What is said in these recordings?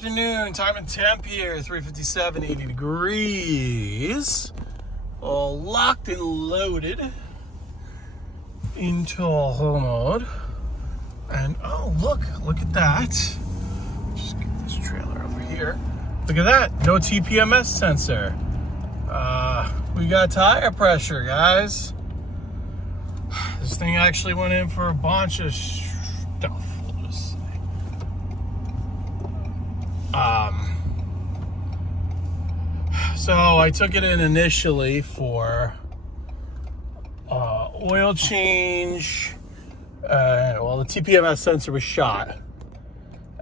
afternoon. Time and temp here, 3:57, 80 degrees. All locked and loaded into whole mode. And oh, look at that. Just get this trailer over here. Look at that, no TPMS sensor. We got tire pressure, guys. This thing actually went in for a bunch of stuff. We'll just say. So I took it in initially for oil change. Well, the TPMS sensor was shot,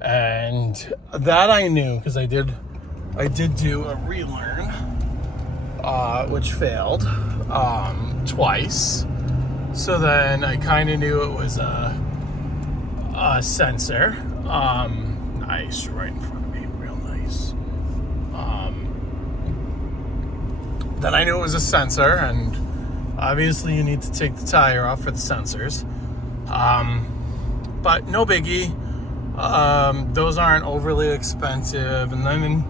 and that I knew because I did do a relearn, which failed twice. So then I kind of knew it was a sensor. Nice, right in front of me, real nice. Then I knew it was a sensor, and obviously you need to take the tire off for the sensors. But no biggie. Those aren't overly expensive. And then,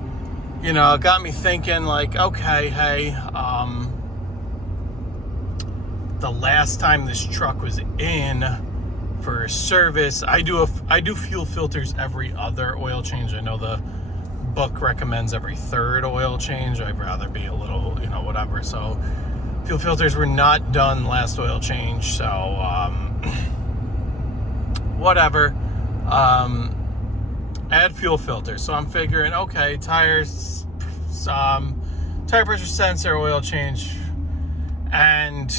you know, it got me thinking like, okay, hey, the last time this truck was in for service, I do fuel filters every other oil change. I know the book recommends every third oil change. I'd rather be a little, you know, whatever. So fuel filters were not done last oil change. So, whatever. Add fuel filters. So I'm figuring, okay, tires, tire pressure sensor, oil change, and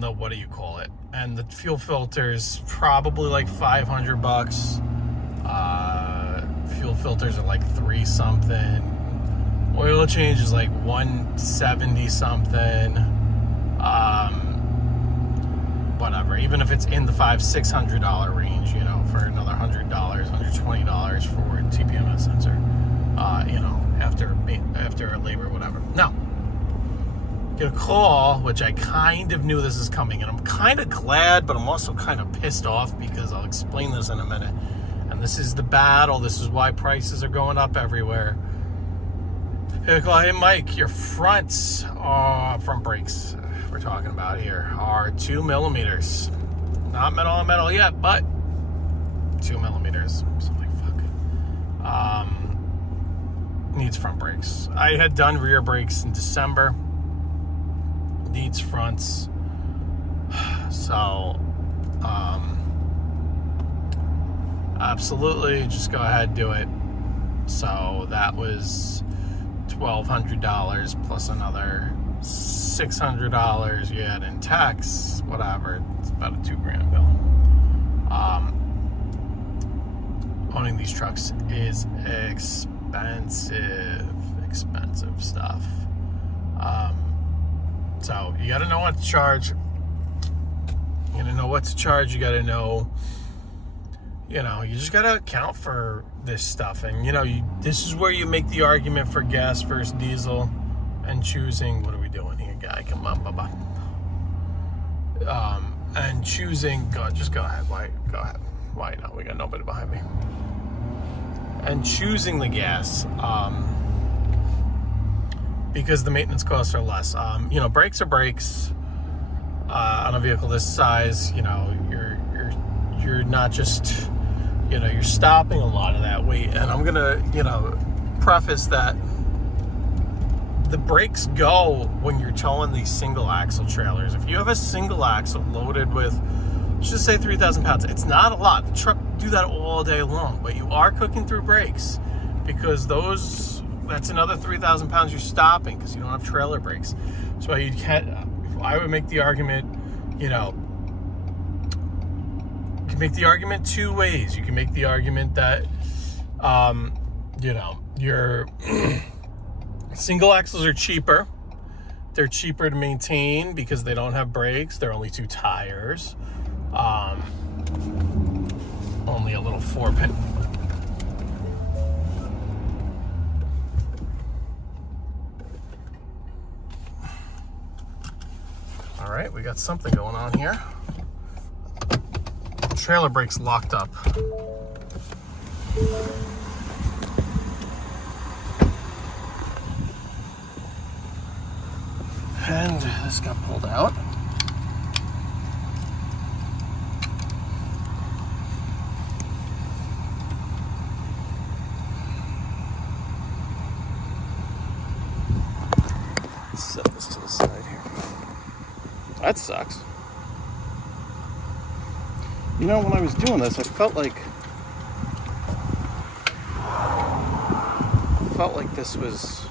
the, what do you call it? And the fuel filters, probably like $500. Fuel filters are like $3 something. Oil change is like $170 something. Whatever, even if it's in the $500-600 range, you know, for another $100, $120 for a TPMS sensor, you know, after labor, whatever. Now, get a call, which I kind of knew this is coming, and I'm kind of glad, but I'm also kind of pissed off because I'll explain this in a minute. And this is the battle. This is why prices are going up everywhere. Get a call, hey Mike, your front brakes we're talking about here are 2 millimeters. Not metal on metal yet, but 2 millimeters. So like, fuck. Needs front brakes. I had done rear brakes in December. Needs fronts. So, absolutely, just go ahead, do it. So that was $1,200 plus another $600 you had in tax, whatever. It's about a $2,000 bill. Owning these trucks is expensive stuff. So you got to know what to charge. You got to know what to charge. You got to know, you know, you just got to account for this stuff. And, you know, this is where you make the argument for gas versus diesel and choosing, what are we doing here, guy? Come on, bye-bye. And choosing, just go ahead. Go ahead. Why not? We got nobody behind me. And choosing the gas, because the maintenance costs are less. You know, brakes are brakes. On a vehicle this size, you know, you're not just, you know, you're stopping a lot of that weight. And I'm gonna, you know, preface that the brakes go when you're towing these single axle trailers. If you have a single axle loaded with, let's just say 3,000 pounds, it's not a lot. The truck do that all day long, but you are cooking through brakes because that's another 3,000 pounds you're stopping because you don't have trailer brakes. So I would make the argument, you know, you can make the argument two ways. You can make the argument that, you know, your single axles are cheaper. They're cheaper to maintain because they don't have brakes. They're only 2 tires. Only a little 4-pin. All right, we got something going on here. Trailer brakes locked up. And this got pulled out. Let's set this to the side here. That sucks. You know, when I was doing this, I felt like this was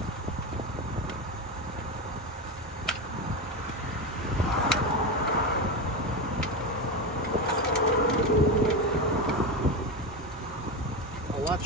a lot.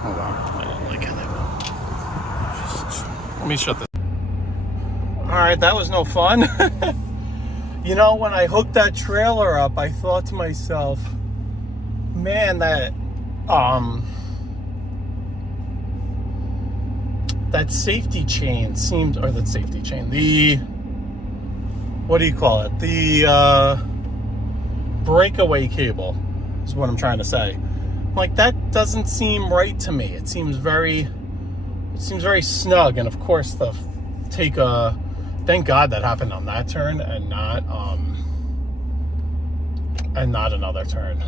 Hold on, I don't like how that. Let me shut this. All right, that was no fun. You know, when I hooked that trailer up, I thought to myself, man, that safety chain seemed, or that safety chain, the, what do you call it? The breakaway cable is what I'm trying to say. Like, that doesn't seem right to me. It seems very snug. And of course, thank God that happened on that turn and not another turn.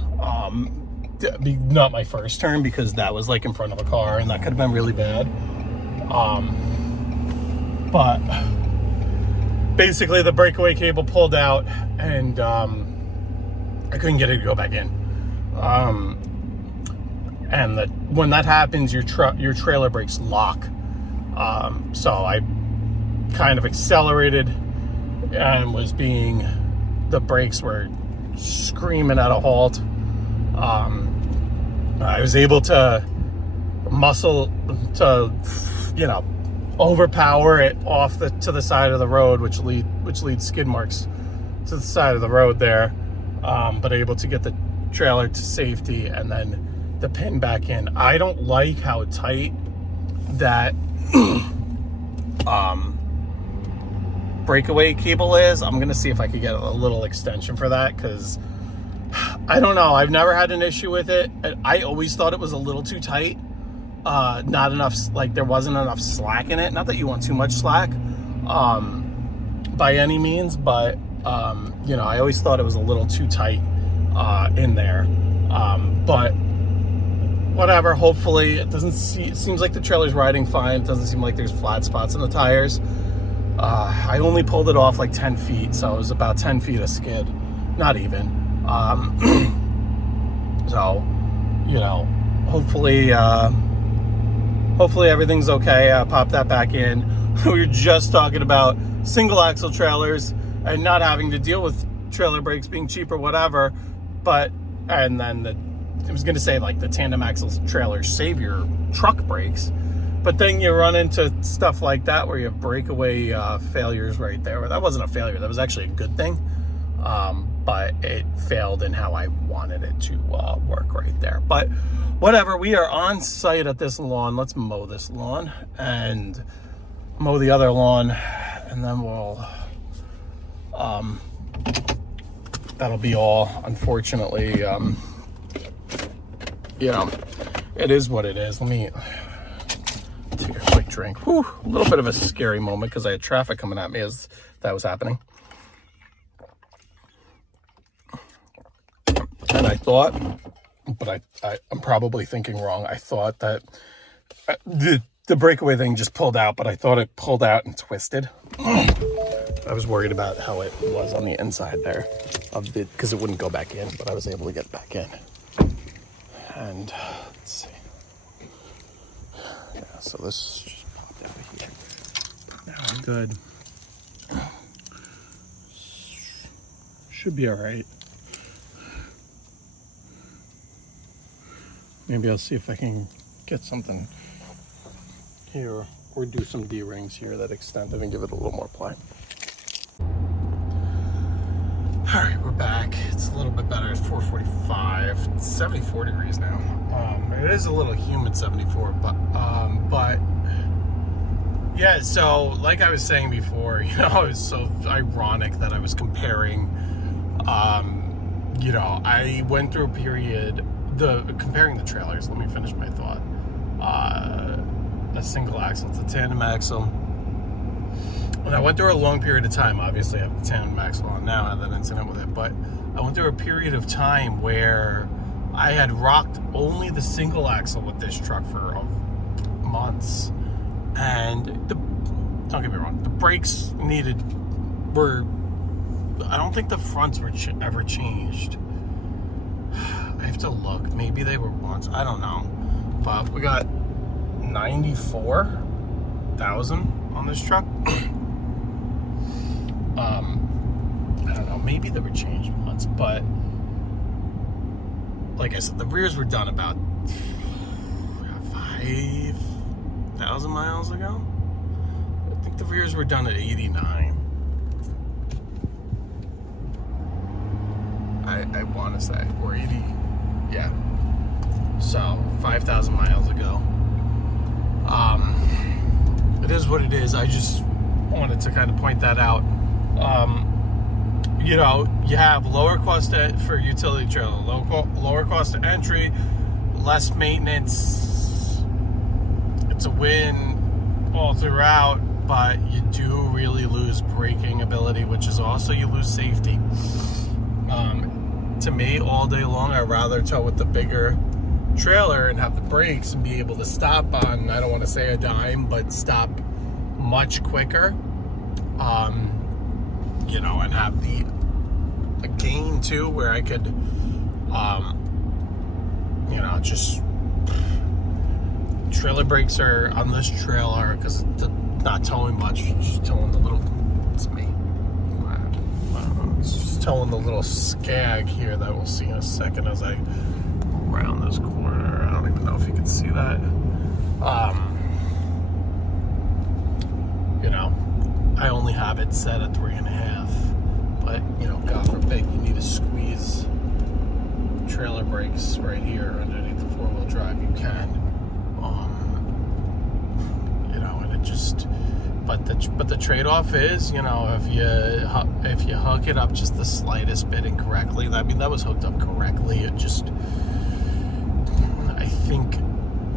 Not my first turn, because that was like in front of a car and that could have been really bad. But basically the breakaway cable pulled out and I couldn't get it to go back in. And when that happens, your trailer brakes lock. So I kind of accelerated and the brakes were screaming at a halt. I was able to overpower it off to the side of the road, which leads skid marks to the side of the road there. But able to get the trailer to safety and then the pin back in. I don't like how tight that breakaway cable is. I'm gonna see if I could get a little extension for that, because I don't know, I've never had an issue with it. I always thought it was a little too tight. Not enough, like there wasn't enough slack in it. Not that you want too much slack by any means, but you know, I always thought it was a little too tight in there. But whatever, hopefully it seems like the trailer's riding fine. It doesn't seem like there's flat spots in the tires. I only pulled it off like 10 feet, so it was about 10 feet of skid, not even. So, you know, hopefully everything's okay. I popped that back in. We were just talking about single axle trailers and not having to deal with trailer brakes being cheap or whatever, and then I was gonna say, like, the tandem axle trailers save your truck brakes, but then you run into stuff like that where you have breakaway failures right there. That wasn't a failure, that was actually a good thing, but it failed in how I wanted it to work right there. But whatever, we are on site at this lawn. Let's mow this lawn and mow the other lawn, and then we'll that'll be all. Unfortunately, you know, it is what it is. Let me take a quick drink. Whew, a little bit of a scary moment because I had traffic coming at me as that was happening. And I thought, but I'm probably thinking wrong. I thought that the breakaway thing just pulled out, but I thought it pulled out and twisted. I was worried about how it was on the inside there because it wouldn't go back in, but I was able to get it back in. And let's see. Yeah, so this just popped out of here. Now I'm good. Should be all right. Maybe I'll see if I can get something here or do some D-rings here that extend it and give it a little more play. All right, we're back. It's a little bit better. It's 4:45. It's 74 degrees now. It is a little humid 74, but yeah, so like I was saying before, you know, it's so ironic that I was comparing, you know, I went through a period, comparing the trailers. Let me finish my thought. A single axle to tandem axle. And I went through a long period of time. Obviously, I have the tandem axle on now. I had that incident with it. But I went through a period of time where I had rocked only the single axle with this truck for months. And don't get me wrong, the brakes were, I don't think the fronts were ever changed. I have to look. Maybe they were once. I don't know. But we got 94,000 on this truck. I don't know, maybe they were changed once, but like I said, the rears were done about 5,000 miles ago. I think the rears were done at 89. I want to say, or 80, yeah. So 5,000 miles ago. It is what it is. I just wanted to kind of point that out. You know, you have lower cost for utility trailer, lower cost of entry, less maintenance. It's a win all throughout, but you do really lose braking ability, which is also you lose safety. To me, all day long, I'd rather tow with the bigger trailer and have the brakes and be able to stop on, I don't want to say a dime, but stop much quicker. You know, and have a gain too, where I could, you know, just trailer brakes are on this trailer because it's not towing much, just towing the little, it's me. It's just towing the little skag here that we'll see in a second as I go around this corner. I don't even know if you can see that. You know, I only have it set at 3.5, but you know, God forbid you need to squeeze trailer brakes right here underneath the 4-wheel drive, you can. You know, and it just, but the trade-off is, you know, if you hook it up just the slightest bit incorrectly, I mean, that was hooked up correctly. It just, I think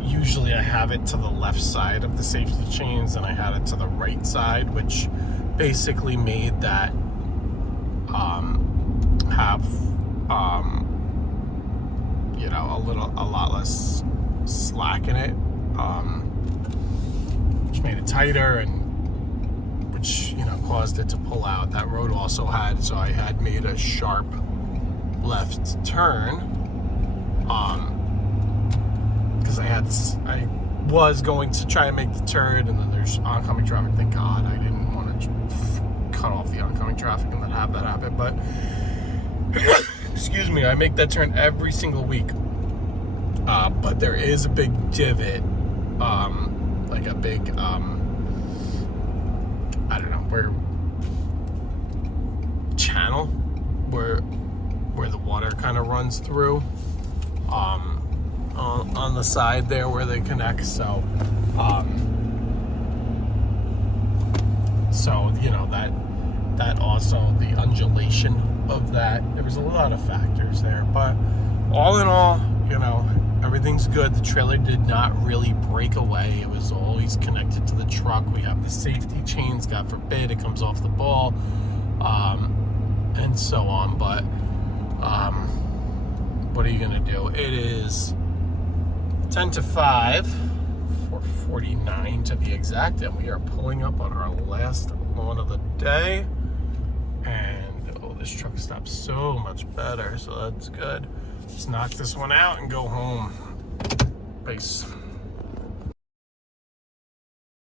usually I have it to the left side of the safety chains and I had it to the right side, which basically made that have you know, a lot less slack in it, which made it tighter, and which, you know, caused it to pull out. That road also had, so I had made a sharp left turn, because I was going to try and make the turn, and then there's oncoming traffic. Thank God I didn't want to cut off the oncoming traffic and then have that happen, but excuse me, I make that turn every single week, but there is a big divot, like a big, I don't know, channel where the water kind of runs through, on the side there where they connect. So you know, that also, the undulation of that, there was a lot of factors there, but all in all, you know, everything's good. The trailer did not really break away. It was always connected to the truck. We have the safety chains, God forbid it comes off the ball, and so on. But what are you gonna do? It is 10 to 5, 4:49 to be exact, and we are pulling up on our last one of the day. And oh, this truck stops so much better, so that's good. Let's knock this one out and go home. Peace.